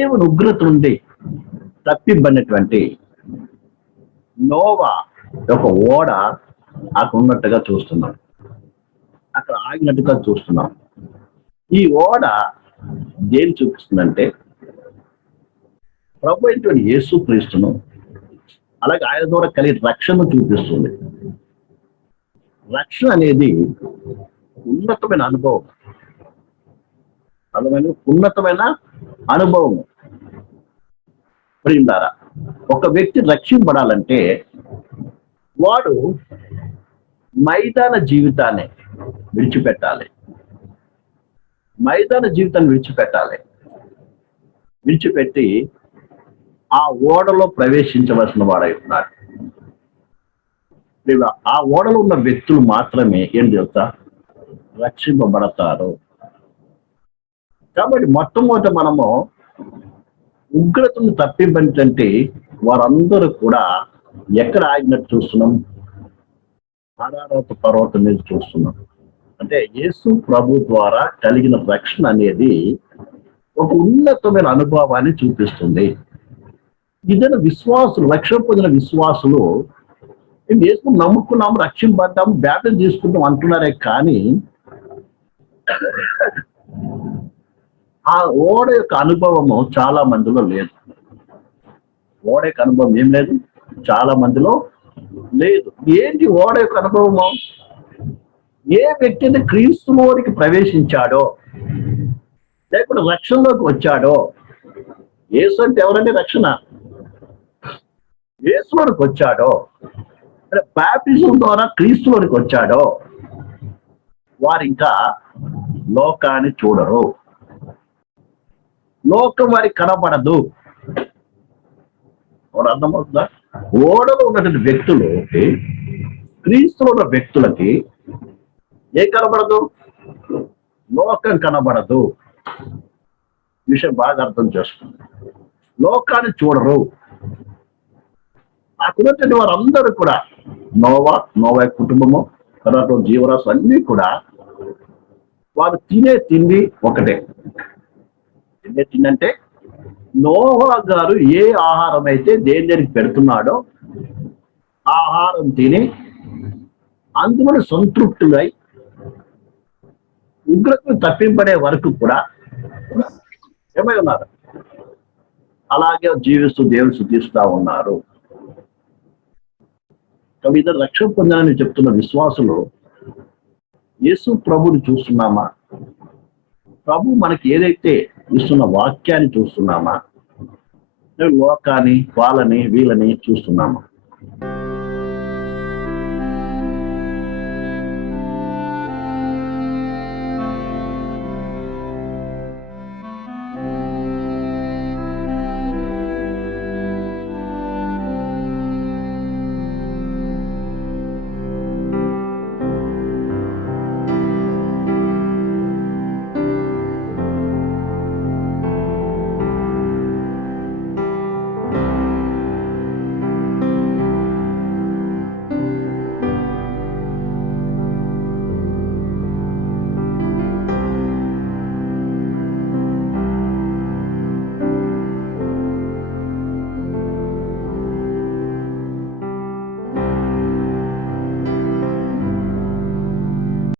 దేవుని ఉగ్రత నుండి తప్పిబ్బడినటువంటి నోవా ఒక ఓడ అక్కడ ఉన్నట్టుగా చూస్తున్నాం. అక్కడ ఆగినట్టుగా చూస్తున్నాం. ఈ ఓడ దేని చూపిస్తుందంటే ప్రభు అయినటువంటి యేసు క్రీస్తును అలాగే ఆయన ద్వారా కలిగి రక్షణను చూపిస్తుంది. రక్షణ అనేది ఉన్నతమైన అనుభవం. అర్థమైన ఉన్నతమైన అనుభవం. ప్రియులారా ఒక వ్యక్తి రక్షింపడాలంటే వాడు మైదాన జీవితాన్ని విడిచిపెట్టాలి. మైదాన జీవితాన్ని విడిచిపెట్టాలి. విడిచిపెట్టి ఆ ఓడలో ప్రవేశించవలసిన వాడై ఉన్నాడు. ఆ ఓడలో ఉన్న వ్యక్తులు మాత్రమే ఏం తెలుసా? రక్షింపబడతారు. కాబట్టి మొట్టమొదట మనము ఉగ్రతను తప్పింపంటే వారందరూ కూడా ఎక్కడ ఆగినట్టు చూస్తున్నాం? ఆరారత పర్వతం మీద చూస్తున్నాం. అంటే యేసు ప్రభు ద్వారా కలిగిన రక్షణ అనేది ఒక ఉన్నతమైన అనుభవాన్ని చూపిస్తుంది. ఇదైనా విశ్వాసులు రక్షణ పొందిన విశ్వాసులు మేము యేసు నమ్ముకున్నాం రక్షింపడ్డాము బ్యాటలు తీసుకుంటాం అంటున్నారే కానీ ఆ ఓడ యొక్క అనుభవము చాలా మందిలో లేదు. ఓడ యొక్క అనుభవం ఏం లేదు? చాలా మందిలో లేదు. ఏంటి ఓడ యొక్క అనుభవము? ఏ వ్యక్తిని క్రీస్తు క్రీస్తులోనికి ప్రవేశించాడో లేకుంటే రక్షణలోకి వచ్చాడో? యేసు అంటే ఎవరంటే రక్షణ? యేసులోనికి వచ్చాడో? బ్యాప్టిజం ద్వారా క్రీస్తులోనికి వచ్చాడో? వారు ఇంకా లోకాన్ని చూడరు. లోకం వారికి కనబడదు. అర్థమవుతుందా? ఓడలో ఉన్నటువంటి వ్యక్తులు క్రీస్తులో ఉన్న వ్యక్తులకి ఏం కనబడదు? లోకం కనబడదు. విషయం బాగా అర్థం చేసుకుంది. లోకాన్ని చూడరు. అక్కడున్నటువంటి వారందరూ కూడా నోవా నోవా కుటుంబము తర్వాత జీవరాశులు అన్నీ కూడా వారు తినే తిండి ఒకటే. ఏంటంటే నోహా గారు ఏ ఆహారం అయితే దేని దేనికి పెడుతున్నాడో ఆహారం తిని అందులో సంతృప్తులై ఉగ్రతను తప్పింపడే వరకు కూడా ఏమై ఉన్నారు? అలాగే జీవిస్తూ దేవుని శుద్ధిస్తూ ఉన్నారు. కాబట్టి ఇద్దరు రక్షణ పొందాలని చెప్తున్న విశ్వాసులు యేసు ప్రభుని చూస్తున్నామా? ప్రభు మనకి ఏదైతే ఇస్తున్న వాక్యాన్ని చూస్తున్నామా? లోకాన్ని వాళ్ళని వీళ్ళని చూస్తున్నామా?